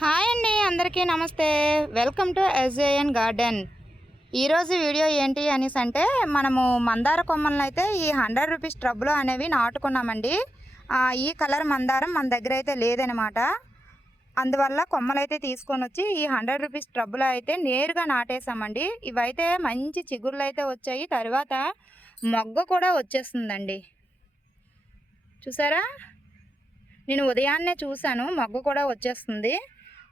Hi అండి, అందరికీ నమస్తే. Welcome to SJN garden. ఈరోజు వీడియో ఏంటి అనేసి అంటే, మనము మందార కొమ్మలను అయితే ఈ 100 రూపీస్ ట్రబ్బులు అనేవి నాటుకున్నామండి. ఈ కలర్ మందారం మన దగ్గర అయితే లేదనమాట. అందువల్ల కొమ్మలైతే తీసుకొని వచ్చి ఈ 100 రూపీస్ ట్రబ్బులు అయితే నేరుగా నాటేసామండి. ఇవైతే మంచి చిగుర్లు అయితే వచ్చాయి. తర్వాత మొగ్గ కూడా వచ్చేస్తుందండి. చూసారా, నేను ఉదయాన్నే చూశాను, మొగ్గ కూడా వచ్చేస్తుంది.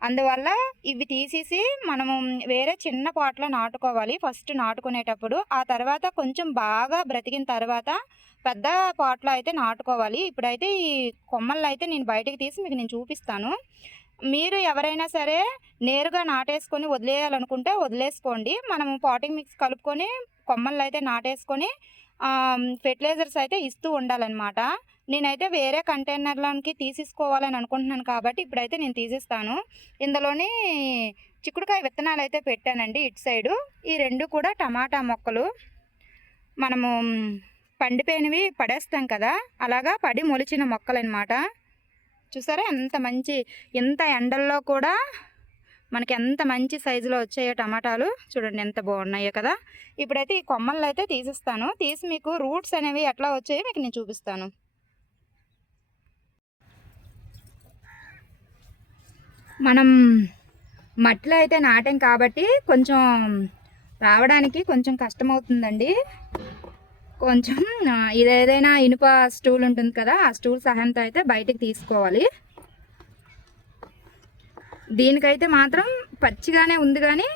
అందువల్ల ఇవి తీసేసి మనము వేరే చిన్న పాట్లో నాటుకోవాలి ఫస్ట్ నాటుకునేటప్పుడు. ఆ తర్వాత కొంచెం బాగా బ్రతికిన తర్వాత పెద్ద పాట్లో అయితే నాటుకోవాలి. ఇప్పుడైతే ఈ కొమ్మలను అయితే నేను బయటికి తీసి మీకు నేను చూపిస్తాను. మీరు ఎవరైనా సరే నేరుగా నాటేసుకొని వదిలేయాలనుకుంటే వదిలేసుకోండి. మనము పాటింగ్ మిక్స్ కలుపుకొని కొమ్మలను అయితే నాటేసుకొని ఫెర్టిలైజర్స్ అయితే ఇస్తూ ఉండాలన్నమాట. నేనైతే వేరే కంటైనర్లోకి తీసేసుకోవాలని అనుకుంటున్నాను కాబట్టి ఇప్పుడైతే నేను తీసిస్తాను. ఇందులోని చిక్కుడుకాయ విత్తనాలు అయితే పెట్టానండి ఇటు సైడు. ఈ రెండు కూడా టమాటా మొక్కలు. మనము పండిపోయినవి పడేస్తాం కదా, అలాగా పడి మొలిచిన మొక్కలు అనమాట. చూసారా ఎంత ఎండల్లో కూడా మనకి ఎంత మంచి సైజులో వచ్చాయో టమాటాలు. చూడండి ఎంత బాగున్నాయో కదా. ఇప్పుడైతే ఈ కొమ్మలను అయితే తీసిస్తాను. తీసి మీకు రూట్స్ అనేవి ఎట్లా వచ్చాయో మీకు నేను చూపిస్తాను. మనం మట్టిలో అయితే నాటాం కాబట్టి కొంచెం రావడానికి కొంచెం కష్టమవుతుందండి. కొంచెం ఇదేదైనా ఇనుప స్టూల్ ఉంటుంది కదా, ఆ స్టూల్ సహాయంతో అయితే బయటికి తీసుకోవాలి. దీనికైతే మాత్రం పచ్చిగానే ఉంది కానీ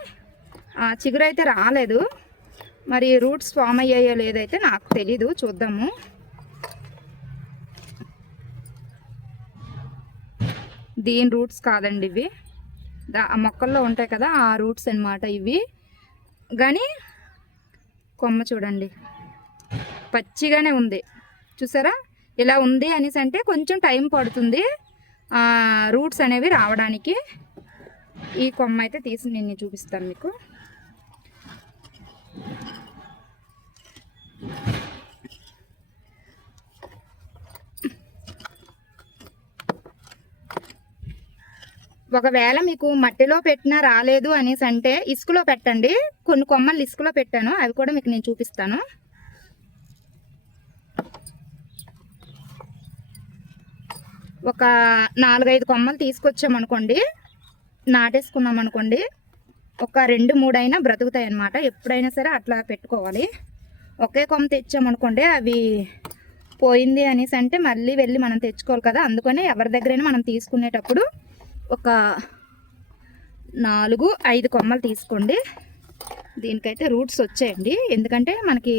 చిగురు అయితే రాలేదు. మరి రూట్స్ ఫామ్ అయ్యాయో లేదైతే నాకు తెలీదు, చూద్దాము. దీని రూట్స్ కాదండి ఇవి, ఆ మొక్కల్లో ఉంటాయి కదా ఆ రూట్స్ అన్నమాట ఇవి. కానీ కొమ్మ చూడండి పచ్చిగానే ఉంది. చూసారా, ఇలా ఉంది అనేసి అంటే కొంచెం టైం పడుతుంది రూట్స్ అనేవి రావడానికి. ఈ కొమ్మ అయితే తీసి నేను చూపిస్తాను మీకు. ఒకవేళ మీకు మట్టిలో పెట్టినా రాలేదు అనేసి అంటే ఇసుకలో పెట్టండి. కొన్ని కొమ్మలు ఇసుకలో పెట్టాను, అవి కూడా మీకు నేను చూపిస్తాను. ఒక 4-5 కొమ్మలు తీసుకొచ్చామనుకోండి, నాటేసుకున్నాం అనుకోండి, ఒక 2-3 అయినా బ్రతుకుతాయి అన్నమాట. ఎప్పుడైనా సరే అట్లా పెట్టుకోవాలి. ఒకే కొమ్మ తెచ్చామనుకోండి, అవి పోయింది అనేసి అంటే మళ్ళీ వెళ్ళి మనం తెచ్చుకోవాలి కదా. అందుకనే ఎవరి దగ్గరైనా మనం తీసుకునేటప్పుడు ఒక 4-5 కొమ్మలు తీసుకోండి. దీనికైతే రూట్స్ వచ్చాయండి, ఎందుకంటే మనకి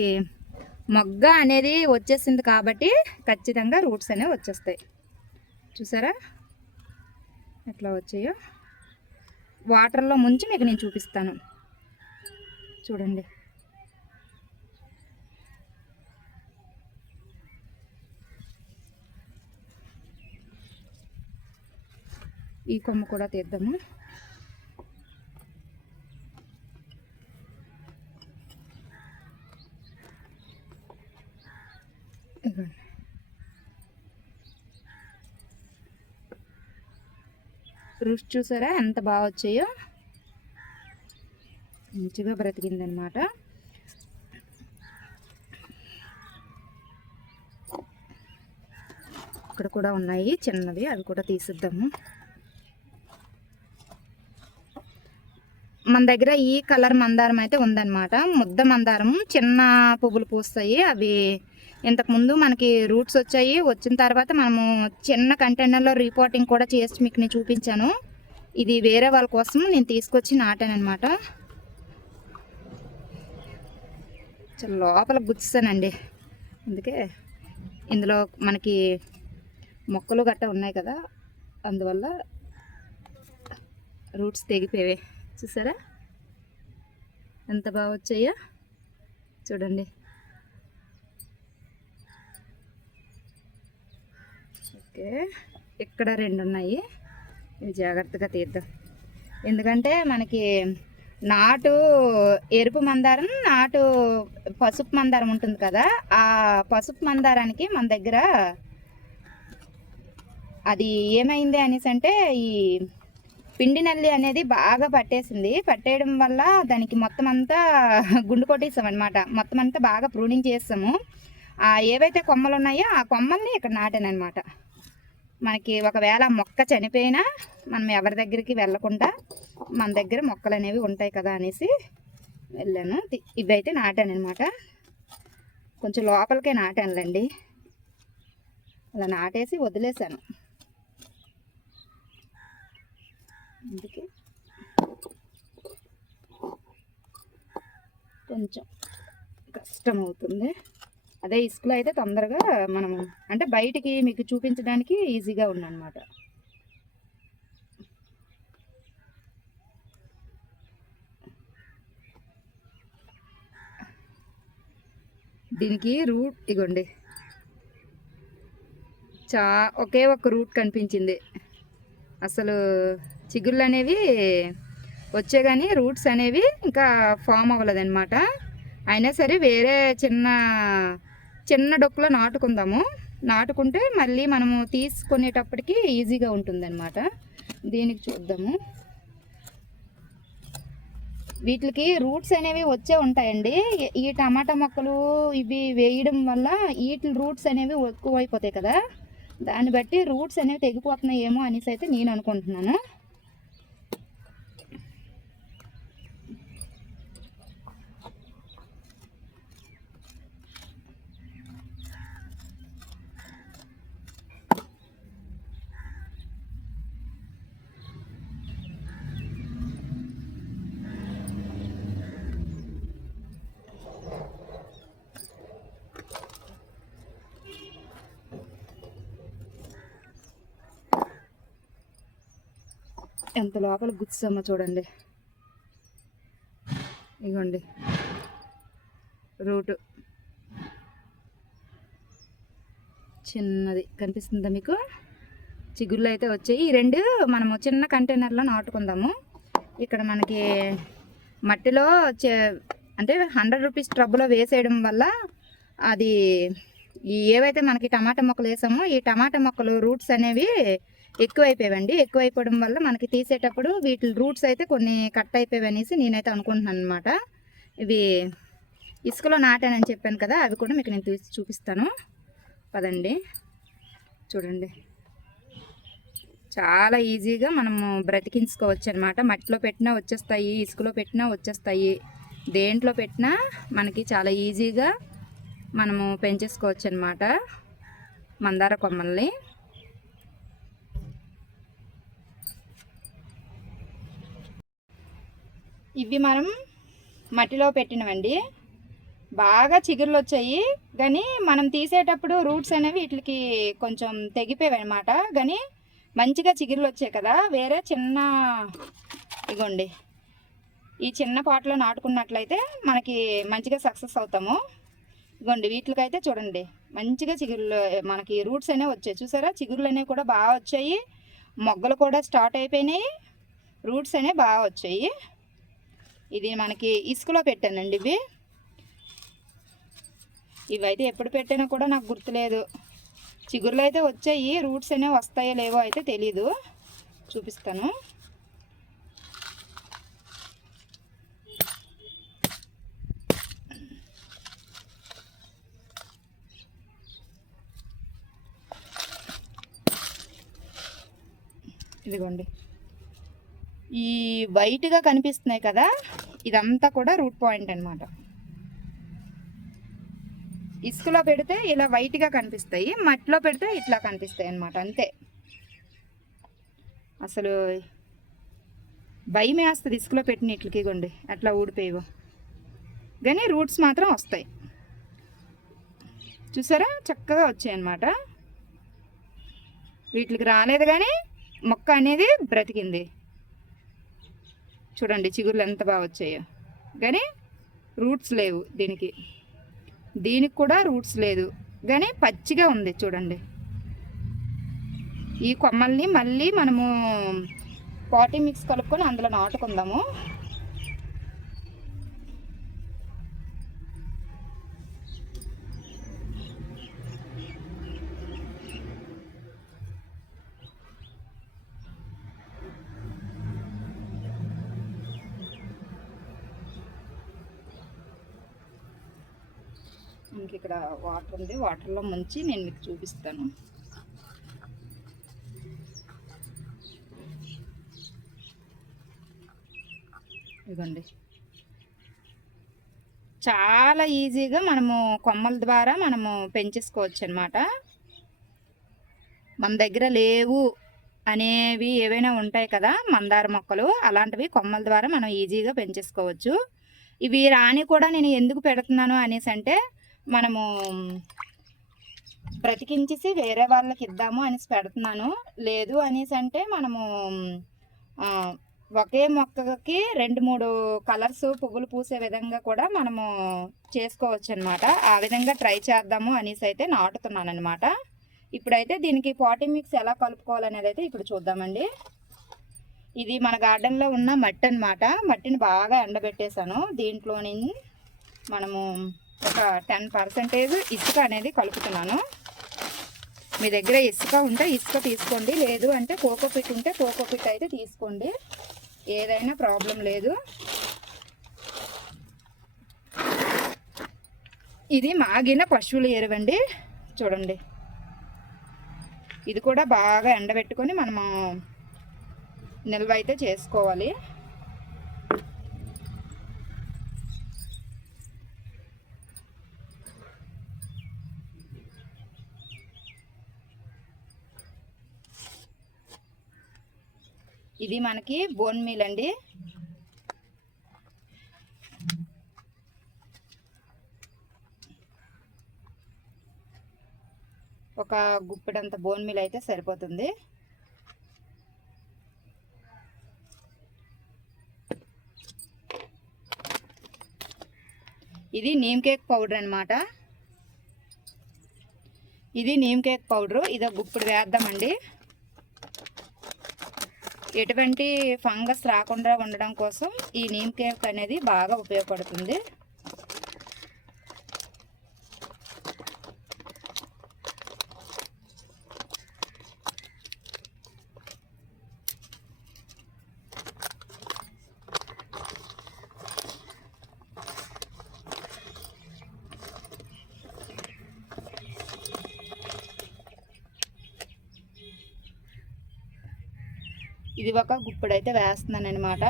మొగ్గ అనేది వచ్చేసింది కాబట్టి ఖచ్చితంగా రూట్స్ అనేవి వచ్చేస్తాయి. చూసారా ఎట్లా వచ్చాయో. వాటర్లో ముంచి మీకు నేను చూపిస్తాను, చూడండి. ఈ కొమ్మ కూడా తీద్దాము. రూట్స్ చూసారా ఎంత బాగా వచ్చాయో, మంచిగా బ్రతికిందనమాట. ఇక్కడ కూడా ఉన్నాయి చిన్నవి, అవి కూడా తీసిద్దాము. మన దగ్గర ఈ కలర్ మందారం అయితే ఉందన్నమాట. ముద్ద మందారం, చిన్న పువ్వులు పూస్తాయి. అవి ఇంతకుముందు మనకి రూట్స్ వచ్చాయి. వచ్చిన తర్వాత మనము చిన్న కంటైనర్లో రిపోర్టింగ్ కూడా చేసి మీకు నేను చూపించాను. ఇది వేరే వాళ్ళ కోసం నేను తీసుకొచ్చి నాటాను అనమాట. చాలా లోపల గుచ్చానండి, అందుకే ఇందులో మనకి మొక్కలు గట్ట ఉన్నాయి కదా, అందువల్ల రూట్స్ తెగిపోయాయి. చూసారా ఎంత బాగా వచ్చాయో, చూడండి. ఓకే, ఇక్కడ 2 ఉన్నాయి, ఇవి జాగ్రత్తగా తీద్దాం. ఎందుకంటే మనకి నాటు ఎరుపు మందారం, నాటు పసుపు మందారం ఉంటుంది కదా, ఆ పసుపు మందారానికి మన దగ్గర అది ఏమైంది అనేసి అంటే ఈ పిండి నల్లి అనేది బాగా పట్టేసింది. పట్టేయడం వల్ల దానికి మొత్తం అంతా గుండు కొట్టేసాం అనమాట. మొత్తం అంతా బాగా ప్రూనింగ్ చేస్తాము. ఏవైతే కొమ్మలు ఉన్నాయో ఆ కొమ్మల్ని ఇక్కడ నాటాను అనమాట. మనకి ఒకవేళ మొక్క చనిపోయినా మనం ఎవరి దగ్గరికి వెళ్ళకుండా మన దగ్గర మొక్కలు అనేవి ఉంటాయి కదా అనేసి వెళ్ళాను. ఇవైతే నాటాను అనమాట. కొంచెం లోపలికే నాటానులేండి. అలా నాటేసి వదిలేసాను. అందుకే కొంచెం కష్టం అవుతుంది. అదే ఇసుకలో అయితే తొందరగా మనము అంటే బయటికి మీకు చూపించడానికి ఈజీగా ఉందన్నమాట. దీనికి రూట్ ఇగోండి, ఒకే ఒక రూట్ కనిపించింది. అసలు చిగుళ్ళు అనేవి వచ్చే కానీ రూట్స్ అనేవి ఇంకా ఫామ్ అవ్వలేదన్నమాట. అయినా సరే వేరే చిన్న డొక్కులో నాటుకుందాము. నాటుకుంటే మళ్ళీ మనము తీసుకునేటప్పటికి ఈజీగా ఉంటుందన్నమాట. దీనికి చూద్దాము. వీటికి రూట్స్ అనేవి వచ్చే ఉంటాయండి. ఈ టమాటా మొక్కలు ఇవి వేయడం వల్ల వీటి రూట్స్ అనేవి ఎక్కువైపోతాయి కదా, దాన్ని బట్టి రూట్స్ అనేవి తెగిపోతున్నాయేమో అనేసి అయితే నేను అనుకుంటున్నాను. ఎంత లోపల గుచ్చామో చూడండి. ఇగోండి రూటు చిన్నది కనిపిస్తుందా మీకు? చిగుళ్ళు అయితే వచ్చాయి. ఈ రెండు మనము చిన్న కంటైనర్లో నాటుకుందాము. ఇక్కడ మనకి మట్టిలో అంటే 100 రూపీస్ ట్రబ్బులో వేసేయడం వల్ల అది ఏవైతే మనకి టమాటా మొక్కలు వేసామో ఈ టమాటా మొక్కలు రూట్స్ అనేవి ఎక్కువైపోయావండి. ఎక్కువైపోవడం వల్ల మనకి తీసేటప్పుడు వీటి రూట్స్ అయితే కొన్ని కట్ అయిపోయాయి అనేసి నేనైతే అనుకుంటున్నాను అనమాట. ఇవి ఇసుకలో నాటానని చెప్పాను కదా, అవి కూడా మీకు నేను తీసి చూపిస్తాను పదండి. చూడండి, చాలా ఈజీగా మనము బ్రతికించుకోవచ్చు అనమాట. మట్టిలో పెట్టినా వచ్చేస్తాయి, ఇసుకలో పెట్టినా వచ్చేస్తాయి, దేంట్లో పెట్టినా మనకి చాలా ఈజీగా మనము పెంచేసుకోవచ్చు అనమాట మందార కొమ్మల్ని. ఇవి మనం మట్టిలో పెట్టినవండి. బాగా చిగుర్లు వచ్చాయి కానీ మనం తీసేటప్పుడు రూట్స్ అనేవి వీటికి కొంచెం తెగిపోయాయి అనమాట. కానీ మంచిగా చిగుర్లు వచ్చాయి కదా. వేరే చిన్న ఇగోండి ఈ చిన్న పాటలో నాటుకున్నట్లయితే మనకి మంచిగా సక్సెస్ అవుతాము. ఇగోండి వీటికైతే చూడండి మంచిగా చిగుర్లు మనకి రూట్స్ అనేవి వచ్చాయి. చూసారా, చిగుర్లు అనేవి కూడా బాగా వచ్చాయి, మొగ్గలు కూడా స్టార్ట్ అయిపోయినాయి, రూట్స్ అనేవి బాగా వచ్చాయి. ఇది మనకి ఇసుకలో పెట్టానండి. ఇవైతే ఎప్పుడు పెట్టానో కూడా నాకు గుర్తులేదు. చిగుర్లు అయితే వచ్చాయి, రూట్స్ అనేవి వస్తాయో లేవో అయితే తెలీదు. చూపిస్తాను. ఇదిగోండి ఈ వైట్గా కనిపిస్తున్నాయి కదా, ఇదంతా కూడా రూట్ పాయింట్ అనమాట. ఇసుకలో పెడితే ఇలా వైట్గా కనిపిస్తాయి, మట్టిలో పెడితే ఇట్లా కనిపిస్తాయి అనమాట. అంతే. అసలు భయం వేస్తుంది ఇసుకలో పెట్టిన ఇట్లకి. ఇగోండి అట్లా ఊడిపోయేవో, కానీ రూట్స్ మాత్రం వస్తాయి. చూసారా, చక్కగా వచ్చాయి అన్నమాట. వీటికి రాలేదు కానీ మొక్క అనేది బ్రతికింది. చూడండి చిగుర్లు ఎంత బాగా వచ్చాయో, కానీ రూట్స్ లేవు దీనికి కూడా రూట్స్ లేదు, కానీ పచ్చిగా ఉంది. చూడండి, ఈ కొమ్మల్ని మళ్ళీ మనము పాటీ మిక్స్ కలుపుకొని అందులో నాటుకుందాము. ఇంక ఇక్కడ వాటర్ ఉంది, వాటర్లో ముంచి నేను మీకు చూపిస్తాను. ఇదిగోండి, చాలా ఈజీగా మనము కొమ్మల ద్వారా మనము పెంచేసుకోవచ్చు అన్నమాట. మన దగ్గర లేవు అనేవి ఏవైనా ఉంటాయి కదా మందార మొక్కలు, అలాంటివి కొమ్మల ద్వారా మనం ఈజీగా పెంచేసుకోవచ్చు. ఇవి రాని కూడా నేను ఎందుకు పెడుతున్నాను అనేసి అంటే, మనము బ్రతికించేసి వేరే వాళ్ళకి ఇద్దాము అనేసి పెడుతున్నాను. లేదు అనేసి అంటే మనము ఒకే మొక్కకి 2-3 కలర్స్ పువ్వులు పూసే విధంగా కూడా మనము చేసుకోవచ్చు అనమాట. ఆ విధంగా ట్రై చేద్దాము అనేసి అయితే నాటుతున్నాను అనమాట. ఇప్పుడైతే దీనికి పాటింగ్ మిక్స్ ఎలా కలుపుకోవాలనేది అయితే ఇప్పుడు చూద్దామండి. ఇది మన గార్డెన్లో ఉన్న మట్టి అనమాట. మట్టిని బాగా ఎండబెట్టేశాను. దీంట్లోని మనము ఒక 10% ఇసుక అనేది కలుపుతున్నాను. మీ దగ్గర ఇసుక ఉంటే ఇసుక తీసుకోండి, లేదు అంటే కోకోపిట్ ఉంటే కోకోపిట్ అయితే తీసుకోండి, ఏదైనా ప్రాబ్లం లేదు. ఇది మాగిన పశువుల ఎరువండి, చూడండి. ఇది కూడా బాగా ఎండబెట్టుకొని మనము నిల్వ అయితే చేసుకోవాలి. ఇది మనకి బోన్ మీల్ అండి. ఒక గుప్పెడంత బోన్ మీల్ అయితే సరిపోతుంది. ఇది నీమ్ కేక్ పౌడర్ అనమాట. ఇది నీమ్ కేక్ పౌడరు, ఇది గుప్పుడు వేద్దామండి. ఎటువంటి ఫంగస్ రాకుండా ఉండడం కోసం ఈ నీమ్ కేక్ అనేది బాగా ఉపయోగపడుతుంది. ఇది ఒక గుప్పుడైతే వేస్తున్నాను అనమాట.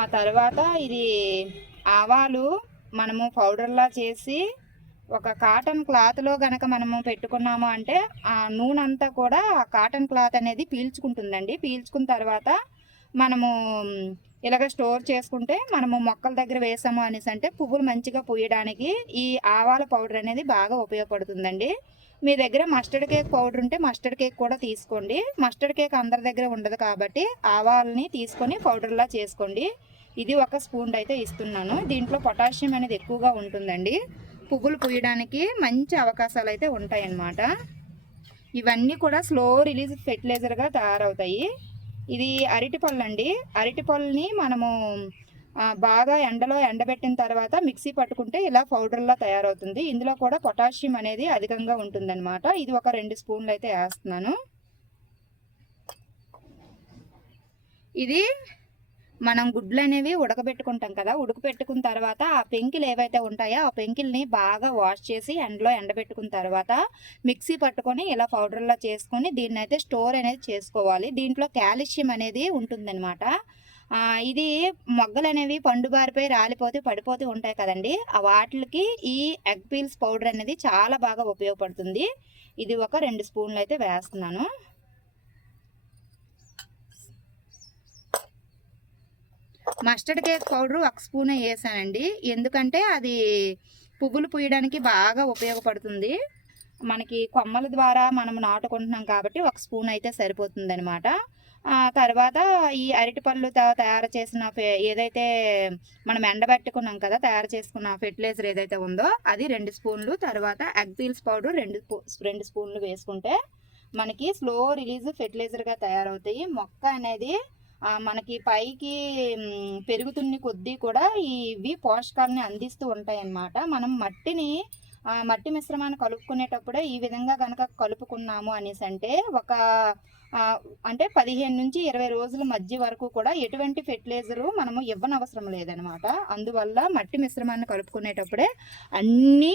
ఆ తర్వాత ఇది ఆవాలు మనము పౌడర్లా చేసి ఒక కాటన్ క్లాత్లో కనుక మనము పెట్టుకున్నాము అంటే ఆ నూనె అంతా కూడా కాటన్ క్లాత్ అనేది పీల్చుకుంటుందండి. పీల్చుకున్న తర్వాత మనము ఇలాగ స్టోర్ చేసుకుంటే మనము మొక్కల దగ్గర వేసాము అనేసి అంటే పువ్వులు మంచిగా పూయడానికి ఈ ఆవాల పౌడర్ అనేది బాగా ఉపయోగపడుతుందండి. మీ దగ్గర మస్టర్డ్ కేక్ పౌడర్ ఉంటే మస్టర్డ్ కేక్ కూడా తీసుకోండి. మస్టర్డ్ కేక్ అందరి దగ్గర ఉండదు కాబట్టి ఆవాలని తీసుకొని పౌడర్లా చేసుకోండి. ఇది ఒక స్పూన్ అయితే ఇస్తున్నాను. దీంట్లో పొటాషియం అనేది ఎక్కువగా ఉంటుందండి. పువ్వులు పూయడానికి మంచి అవకాశాలు అయితే ఉంటాయి అన్నమాట. ఇవన్నీ కూడా స్లో రిలీజ్ ఫెర్టిలైజర్గా తయారవుతాయి. ఇది అరటిపళ్ళు అండి. అరటిపళ్ళని మనము బాగా ఎండలో ఎండబెట్టిన తర్వాత మిక్సీ పట్టుకుంటే ఇలా పౌడర్లా తయారవుతుంది. ఇందులో కూడా పొటాషియం అనేది అధికంగా ఉంటుందన్నమాట. ఇది ఒక 2 స్పూన్లు అయితే వేస్తున్నాను. ఇది మనం గుడ్లు అనేవి ఉడకబెట్టుకుంటాం కదా, ఉడకబెట్టుకున్న తర్వాత ఆ పెంకిలు ఏవైతే ఉంటాయో ఆ పెంకిల్ని బాగా వాష్ చేసి ఎండలో ఎండబెట్టుకున్న తర్వాత మిక్సీ పట్టుకొని ఇలా పౌడర్లా చేసుకొని దీన్ని అయితే స్టోర్ అనేది చేసుకోవాలి. దీంట్లో కాల్షియం అనేది ఉంటుందన్నమాట. ఇది మొగ్గలు అనేవి పండుబారిపోయి రాలిపోతే పడిపోతూ ఉంటాయి కదండి, ఆ వాటికి ఈ ఎగ్ పీల్స్ పౌడర్ అనేది చాలా బాగా ఉపయోగపడుతుంది. ఇది ఒక 2 స్పూన్లు అయితే వేస్తున్నాను. మస్టర్డ్ కేక్ పౌడరు 1 స్పూనే వేసానండి. ఎందుకంటే అది పువ్వులు పూయడానికి బాగా ఉపయోగపడుతుంది. మనకి కొమ్మల ద్వారా మనం నాటుకుంటున్నాం కాబట్టి 1 స్పూన్ అయితే సరిపోతుంది అనమాట. తర్వాత ఈ అరటిపళ్ళు తయారు చేసిన ఏదైతే మనం ఎండబెట్టుకున్నాం కదా, తయారు చేసుకున్న ఫెర్టిలైజర్ ఏదైతే ఉందో అది 2 స్పూన్లు, తర్వాత ఎగ్ పీల్స్ పౌడర్ 2 స్పూన్లు వేసుకుంటే మనకి స్లో రిలీజ్ ఫెర్టిలైజర్గా తయారవుతాయి. మొక్క అనేది మనకి పైకి పెరుగుతున్న కొద్దీ కూడా ఇవి పోషకాలని అందిస్తూ ఉంటాయి అన్నమాట. మనం మట్టిని మట్టి మిశ్రమాన్ని కలుపుకునేటప్పుడే ఈ విధంగా కనుక కలుపుకున్నాము అనేసి అంటే అంటే 15 నుంచి 20 రోజుల మధ్య వరకు కూడా ఎటువంటి ఫెర్టిలైజరు మనము ఇవ్వనవసరం లేదనమాట. అందువల్ల మట్టి మిశ్రమాన్ని కలుపుకునేటప్పుడే అన్నీ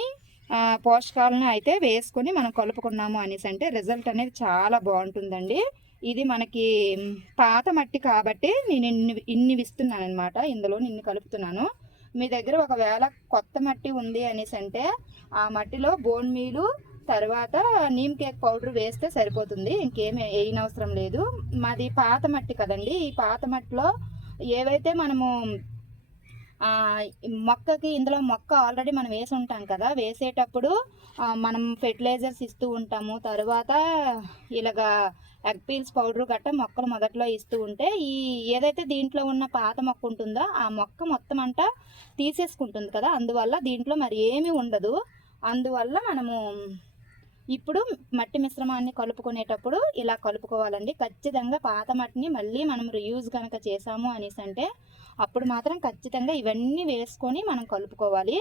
పోషకాలను అయితే వేసుకొని మనం కలుపుకున్నాము అనేసి అంటే రిజల్ట్ అనేది చాలా బాగుంటుందండి. ఇది మనకి పాత మట్టి కాబట్టి నేను ఇన్ని ఇస్తున్నాను అనమాట. ఇందులో ఇన్ని కలుపుతున్నాను. మీ దగ్గర ఒకవేళ కొత్త మట్టి ఉంది అనేసి అంటే ఆ మట్టిలో బోన్ మీలు తర్వాత నీమ్ కేక్ పౌడర్ వేస్తే సరిపోతుంది, ఇంకేమి వేయనవసరం లేదు. మాది పాత మట్టి కదండి. ఈ పాత మట్టిలో ఏవైతే మనము మొక్కకి ఇందులో మొక్క ఆల్రెడీ మనం వేసి ఉంటాం కదా, వేసేటప్పుడు మనం ఫెర్టిలైజర్స్ ఇస్తూ ఉంటాము. తర్వాత ఇలాగా ఎగ్ పీల్స్ పౌడర్ గట్ట మొక్కలు మొదట్లో ఇస్తూ ఉంటే ఈ ఏదైతే దీంట్లో ఉన్న పాత మొక్క ఉంటుందో ఆ మొక్క మొత్తం అంతా తీసేసుకుంటుంది కదా, అందువల్ల దీంట్లో మరి ఏమీ ఉండదు. అందువల్ల మనము ఇప్పుడు మట్టి మిశ్రమాన్ని కలుపుకునేటప్పుడు ఇలా కలుపుకోవాలండి. ఖచ్చితంగా పాత మట్టిని మళ్ళీ మనం రీయూజ్ కనుక చేసాము అనేసి అంటే అప్పుడు మాత్రం ఖచ్చితంగా ఇవన్నీ వేసుకొని మనం కలుపుకోవాలి.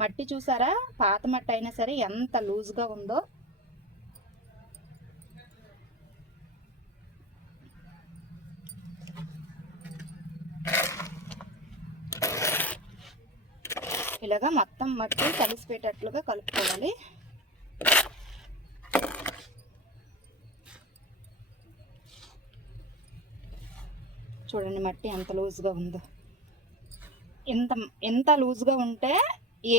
మట్టి చూసారా, పాత మట్టి అయినా సరే ఎంత లూజ్గా ఉందో. ఇలాగా మొత్తం మట్టి కలిసిపోయేటట్లుగా కలుపుకోవాలి. చూడండి మట్టి ఎంత లూజ్గా ఉందో. ఎంత లూజ్గా ఉంటే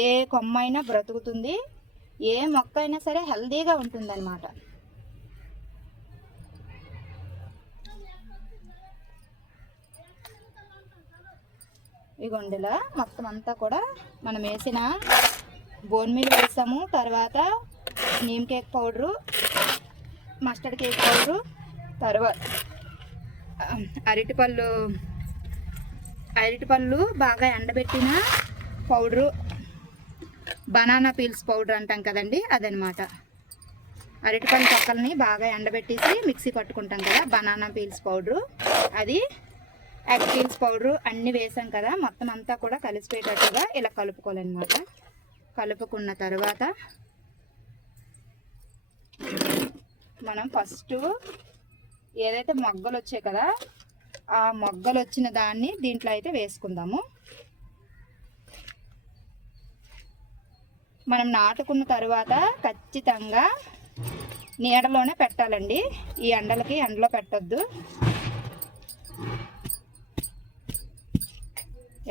ఏ కొమ్మ అయినా బ్రతుకుతుంది, ఏ మొక్క అయినా సరే హెల్దీగా ఉంటుందన్నమాట. ఇగొండిలా మొత్తం అంతా కూడా మనం వేసిన బోన్ మీల్ వేసాము. తర్వాత neem cake powder, mustard cake powder, తర్వాత అరటిపళ్ళు బాగా ఎండబెట్టిన పౌడరు, బనానా పీల్స్ పౌడర్ అంటాం కదండి, అదనమాట. అరటిపళ్ళు పక్కల్ని బాగా ఎండబెట్టేసి మిక్సీ పట్టుకుంటాం కదా, బనానా పీల్స్ పౌడరు, అది ఎగ్ పీల్స్ పౌడరు అన్నీ వేసాం కదా. మొత్తం అంతా కూడా కలిసిపోయేటట్టుగా ఇలా కలుపుకోవాలన్నమాట. కలుపుకున్న తర్వాత మనం ఫస్ట్ ఏదైతే మొగ్గలు వచ్చాయి కదా, ఆ మొగ్గలు వచ్చిన దాన్ని దీంట్లో అయితే వేసుకుందాము. మనం నాటుకున్న తర్వాత ఖచ్చితంగా నీడలోనే పెట్టాలండి. ఈ ఎండలో పెట్టొద్దు.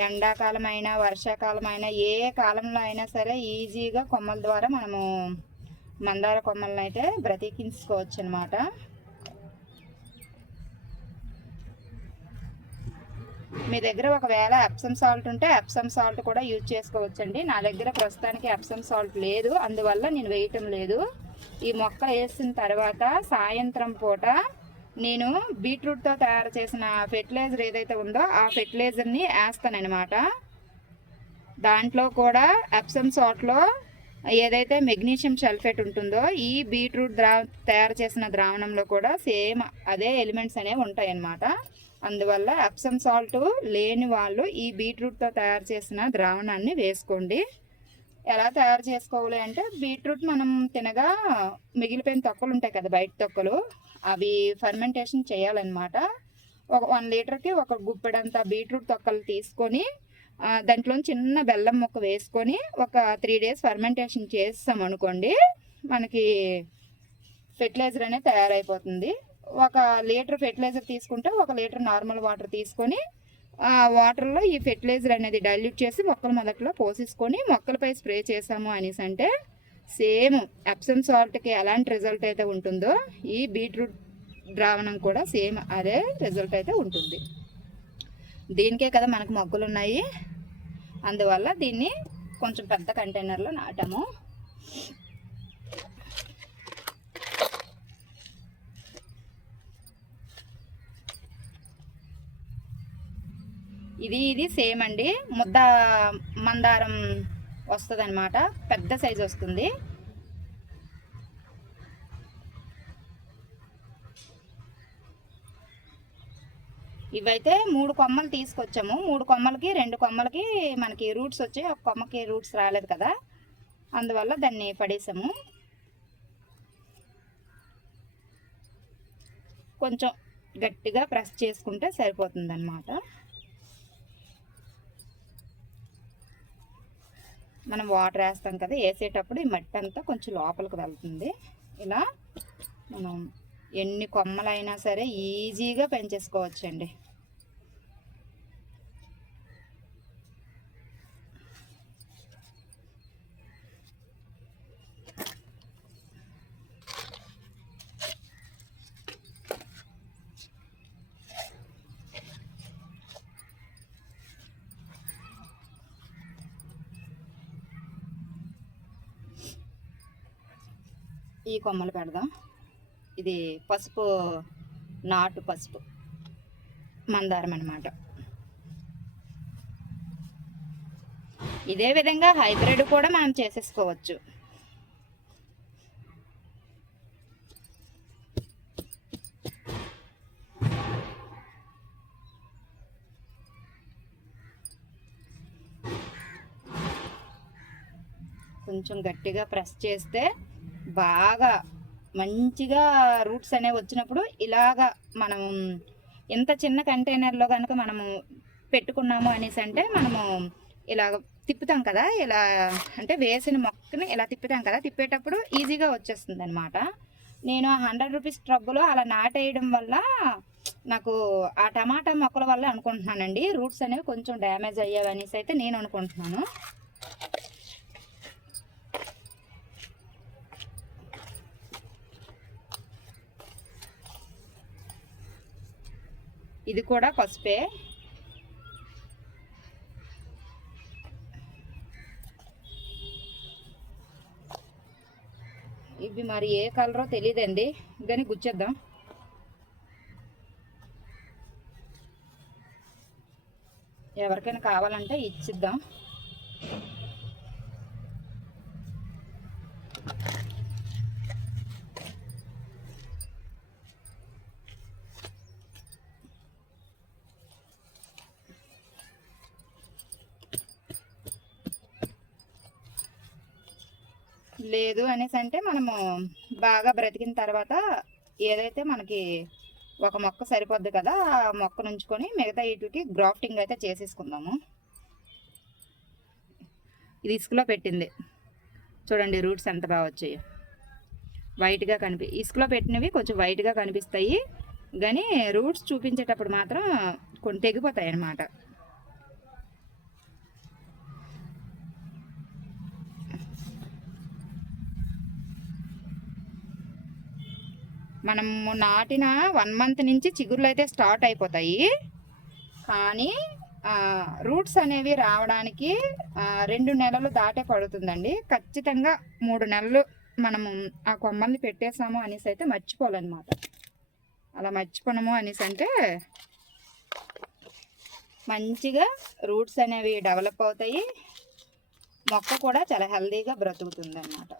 ఎండాకాలం అయినా వర్షాకాలం అయినా ఏ కాలంలో అయినా సరే ఈజీగా కొమ్మల ద్వారా మనము మందార కొమ్మలను అయితే బ్రతికించుకోవచ్చు అన్నమాట. మీ దగ్గర ఒకవేళ ఎప్సమ్ సాల్ట్ ఉంటే ఎప్సమ్ సాల్ట్ కూడా యూజ్ చేసుకోవచ్చండి. నా దగ్గర ప్రస్తుతానికి ఎప్సమ్ సాల్ట్ లేదు, అందువల్ల నేను వేయటం లేదు. ఈ మొక్కలు వేసిన తర్వాత సాయంత్రం పూట నేను బీట్రూట్తో తయారు చేసిన ఫెర్టిలైజర్ ఏదైతే ఉందో ఆ ఫెర్టిలైజర్ని వేస్తానన్నమాట. దాంట్లో కూడా ఎప్సమ్ సాల్ట్లో ఏదైతే మెగ్నీషియం సల్ఫేట్ ఉంటుందో ఈ బీట్రూట్ తయారు చేసిన ద్రావణంలో కూడా సేమ్ అదే ఎలిమెంట్స్ అనేవి ఉంటాయన్నమాట. అందువల్ల ఎప్సమ్ సాల్ట్ లేని వాళ్ళు ఈ బీట్రూట్తో తయారు చేసిన ద్రావణాన్ని వేసుకోండి. ఎలా తయారు చేసుకోవాలి అంటే బీట్రూట్ మనం తినగా మిగిలిపోయిన తొక్కలు ఉంటాయి కదా, బయట తొక్కలు, అవి ఫర్మెంటేషన్ చేయాలన్నమాట. ఒక 1 లీటర్కి ఒక గుప్పెడంత బీట్రూట్ తొక్కలు తీసుకొని దాంట్లో చిన్న బెల్లం ముక్క వేసుకొని ఒక 3 డేస్ ఫర్మెంటేషన్ చేస్తామనుకోండి, మనకి ఫెర్టిలైజర్ అనేది తయారైపోతుంది. 1 లీటర్ ఫెర్టిలైజర్ తీసుకుంటే 1 లీటర్ నార్మల్ వాటర్ తీసుకొని ఆ వాటర్లో ఈ ఫెర్టిలైజర్ అనేది డైల్యూట్ చేసి మొక్కల మొదట్లో పోసేసుకొని మొక్కలపై స్ప్రే చేసాము అనేసి అంటే సేమ్ ఎప్సమ్ సాల్ట్కి ఎలాంటి రిజల్ట్ అయితే ఉంటుందో ఈ బీట్రూట్ ద్రావణం కూడా సేమ్ అదే రిజల్ట్ అయితే ఉంటుంది. దీనికే కదా మనకు మొక్కలు ఉన్నాయి, అందువల్ల దీన్ని కొంచెం పెద్ద కంటైనర్లో నాటాము. ఇది సేమ్ అండి, ముద్ద మందారం వస్తుంది అనమాట, పెద్ద సైజు వస్తుంది. ఇవైతే 3 కొమ్మలు తీసుకొచ్చాము. 3 కొమ్మలకి 2 కొమ్మలకి మనకి రూట్స్ వచ్చాయి, ఒక కొమ్మకి రూట్స్ రాలేదు కదా, అందువల్ల దాన్ని పడేసాము. కొంచెం గట్టిగా ప్రెస్ చేసుకుంటే సరిపోతుంది అన్నమాట. మనం వాటర్ వేస్తాం కదా, వేసేటప్పుడు ఈ మట్టి అంతా కొంచెం లోపలికి వెళ్తుంది. ఇలా మనం ఎన్ని కొమ్మలైనా సరే ఈజీగా పెంచేసుకోవచ్చండి. ఈ కొమ్మలు పెడదాం. ఇది పసుపు, నాటు పసుపు మందారం అన్నమాట. ఇదే విధంగా హైబ్రిడ్ కూడా మనం చేసేసుకోవచ్చు. కొంచెం గట్టిగా ప్రెస్ చేస్తే బాగా మంచిగా రూట్స్ అనేవి వచ్చినప్పుడు ఇలాగా మనం ఎంత చిన్న కంటైనర్లో కనుక మనము పెట్టుకున్నాము అనేసి అంటే మనము ఇలాగ తిప్పుతాం కదా, ఇలా అంటే వేసిన మొక్కని ఇలా తిప్పుతాం కదా, తిప్పేటప్పుడు ఈజీగా వచ్చేస్తుంది అనమాట. నేను 100 రూపీస్ ట్రబ్బులో అలా నాటేయడం వల్ల నాకు ఆ టమాటా మొక్కల వల్ల అనుకుంటున్నానండి రూట్స్ అనేవి కొంచెం డ్యామేజ్ అయ్యాయి అనేసి అయితే నేను అనుకుంటున్నాను. ఇది కూడా పసుపే. ఇవి మరి ఏ కలరో తెలియదండి, కానీ గుచ్చేద్దాం. ఎవరికైనా కావాలంటే ఇచ్చిద్దాం. లేదు అనేసి అంటే మనము బాగా బ్రతికిన తర్వాత ఏదైతే మనకి ఒక మొక్క సరిపోద్ది కదా, ఆ మొక్కను ఉంచుకొని మిగతా వీటికి గ్రాఫ్టింగ్ అయితే చేసేసుకుందాము. ఇది ఇసుకలో పెట్టింది చూడండి, రూట్స్ ఎంత బాగా వచ్చాయో. వైట్గా ఇసుకలో పెట్టినవి కొంచెం వైట్గా కనిపిస్తాయి, కానీ రూట్స్ చూపించేటప్పుడు మాత్రం కొన్ని తెగిపోతాయి అన్నమాట. మనము నాటిన 1 మంత్ నుంచి చిగుర్లు అయితే స్టార్ట్ అయిపోతాయి, కానీ రూట్స్ అనేవి రావడానికి 2 నెలలు దాటే పడుతుందండి. ఖచ్చితంగా 3 నెలలు మనము ఆ కొమ్మల్ని పెట్టేసాము అనేసి అయితే మర్చిపోవాలన్నమాట. అలా మర్చిపోనము అనేసి అంటే మంచిగా రూట్స్ అనేవి డెవలప్ అవుతాయి, మొక్క కూడా చాలా హెల్దీగా బ్రతుకుతుంది అన్నమాట.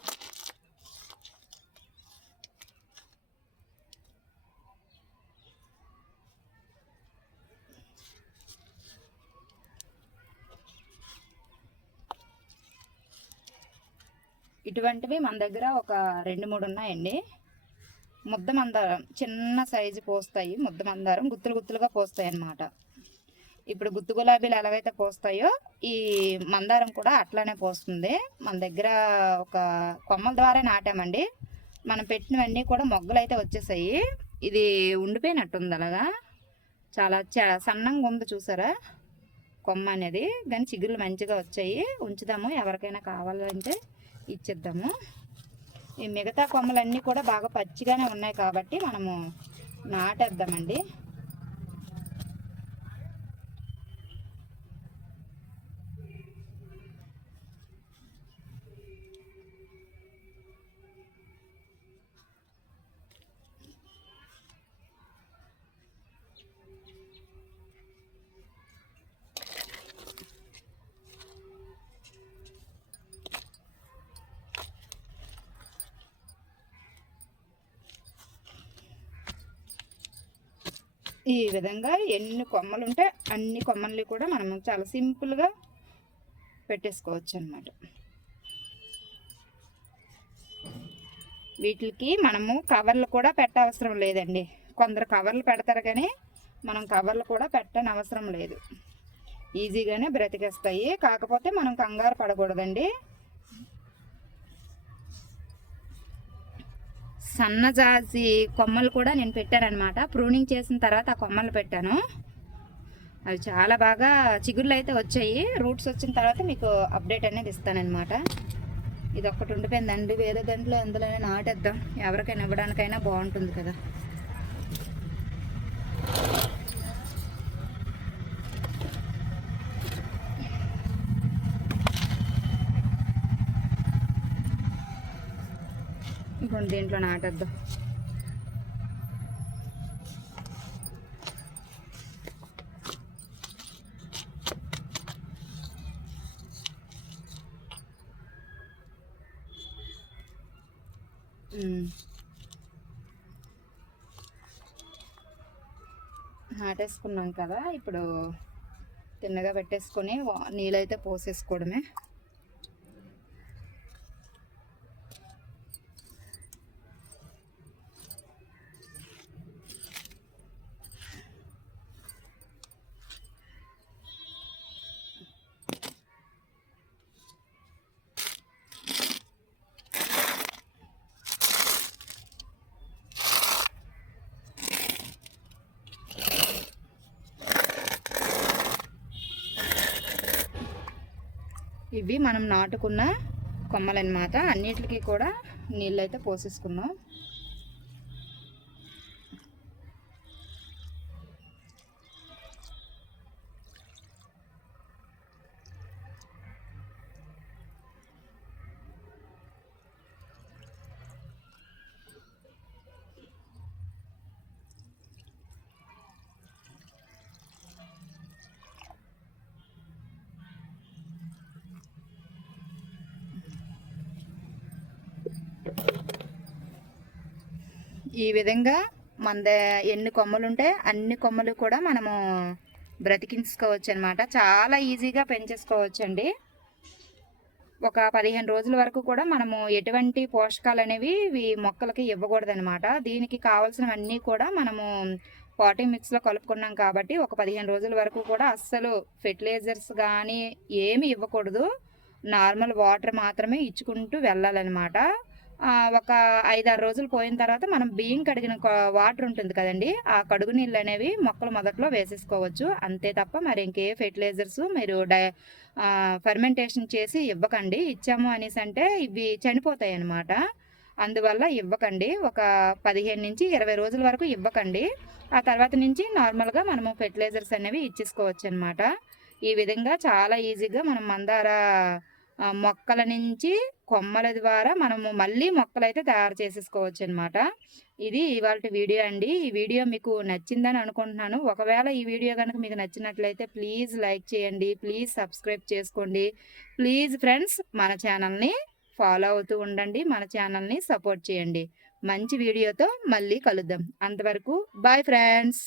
ఇటువంటివి మన దగ్గర ఒక 2-3 ఉన్నాయండి. ముద్ద మందారం చిన్న సైజు పోస్తాయి, ముద్ద మందారం గుత్తులు గుత్తులుగా పోస్తాయి అన్నమాట. ఇప్పుడు గుత్తు గులాబీలు ఎలాగైతే పోస్తాయో ఈ మందారం కూడా అట్లానే పోస్తుంది. మన దగ్గర ఒక కొమ్మల ద్వారా నాటామండి, మనం పెట్టినవన్నీ కూడా మొగ్గలు అయితే వచ్చేసాయి. ఇది ఉండిపోయినట్టుంది అలాగా, చాలా సన్నంగా ఉంది చూసారా కొమ్మ అనేది, కానీ చిగుళ్ళు మంచిగా వచ్చాయి. ఉంచుదాము, ఎవరికైనా కావాలంటే ఇచ్చేద్దాము. ఈ మిగతా కొమ్మలన్నీ కూడా బాగా పచ్చిగానే ఉన్నాయి కాబట్టి మనము నాటేద్దామండి. ఈ విధంగా ఎన్ని కొమ్మలు ఉంటే అన్ని కొమ్మల్ని కూడా మనం చాలా సింపుల్గా పెట్టేసుకోవచ్చు అన్నమాట. వీటికి మనము కవర్లు కూడా పెట్టవసరం లేదండి. కొందరు కవర్లు పెడతారు కానీ మనం కవర్లు కూడా పెట్టనవసరం లేదు. ఈజీగానే బ్రతికేస్తాయి. కాకపోతే మనం కంగారు పడకూడదండి. సన్నజాజి కొమ్మలు కూడా నేను పెట్టానమాట. ప్రూనింగ్ చేసిన తర్వాత ఆ కొమ్మలు పెట్టాను. అవి చాలా బాగా చిగుర్లు అయితే వచ్చాయి. రూట్స్ వచ్చిన తర్వాత మీకు అప్డేట్ అనేది ఇస్తానన్నమాట. ఇది ఒక్కటి ఉండిపోయిందండి. వేరే దాంట్లో ఎందులోనే నాటేద్దాం, ఎవరికైనా ఇవ్వడానికైనా బాగుంటుంది కదా. ఇప్పుడు దీంట్లో నాటేద్దాం. నాటేసుకున్నాం కదా. ఇప్పుడు తిన్నగా పెట్టేసుకొని నీళ్ళైతే పోసేసుకోవడమే. ఇవి మనం నాటుకున్న కొమ్మలన్నమాట. అన్నిటికీ కూడా నీళ్ళైతే పోసేసుకున్నాం. ఈ విధంగా మన ఎన్ని కొమ్మలు ఉంటే అన్ని కొమ్మలు కూడా మనము బ్రతికించుకోవచ్చు అనమాట. చాలా ఈజీగా పెంచేసుకోవచ్చండి. ఒక 15 రోజుల వరకు కూడా మనము ఎటువంటి పోషకాలు అనేవి మొక్కలకి ఇవ్వకూడదనమాట. దీనికి కావాల్సినవన్నీ కూడా మనము పాటింగ్ మిక్స్లో కలుపుకున్నాం కాబట్టి ఒక 15 రోజుల వరకు కూడా అస్సలు ఫెర్టిలైజర్స్ కానీ ఏమి ఇవ్వకూడదు. నార్మల్ వాటర్ మాత్రమే ఇచ్చుకుంటూ వెళ్ళాలన్నమాట. ఒక 5-6 రోజులు పోయిన తర్వాత మనం బియ్యం కడిగిన వాటర్ ఉంటుంది కదండి, ఆ కడుగు నీళ్ళు అనేవి మొక్కలు మొదట్లో వేసేసుకోవచ్చు. అంతే తప్ప మరి ఇంకే ఫెర్టిలైజర్స్ మీరు ఫర్మెంటేషన్ చేసి ఇవ్వకండి. ఇచ్చాము అనేసి అంటే ఇవి చనిపోతాయి అన్నమాట. అందువల్ల ఇవ్వకండి. ఒక 15 నుంచి 20 రోజుల వరకు ఇవ్వకండి. ఆ తర్వాత నుంచి నార్మల్గా మనము ఫెర్టిలైజర్స్ అనేవి ఇచ్చేసుకోవచ్చు అనమాట. ఈ విధంగా చాలా ఈజీగా మనం మందార మొక్కల నుంచి కొమ్మల ద్వారా మనము మళ్ళీ మొక్కలైతే తయారు చేసేసుకోవచ్చు అనమాట. ఇది ఇవాళ వీడియో అండి. ఈ వీడియో మీకు నచ్చిందని అనుకుంటున్నాను. ఒకవేళ ఈ వీడియో కనుక మీకు నచ్చినట్లయితే ప్లీజ్ లైక్ చేయండి, ప్లీజ్ సబ్స్క్రైబ్ చేసుకోండి. ప్లీజ్ ఫ్రెండ్స్ మన ఛానల్ని ఫాలో అవుతూ ఉండండి, మన ఛానల్ని సపోర్ట్ చేయండి. మంచి వీడియోతో మళ్ళీ కలుద్దాం. అంతవరకు బాయ్ ఫ్రెండ్స్.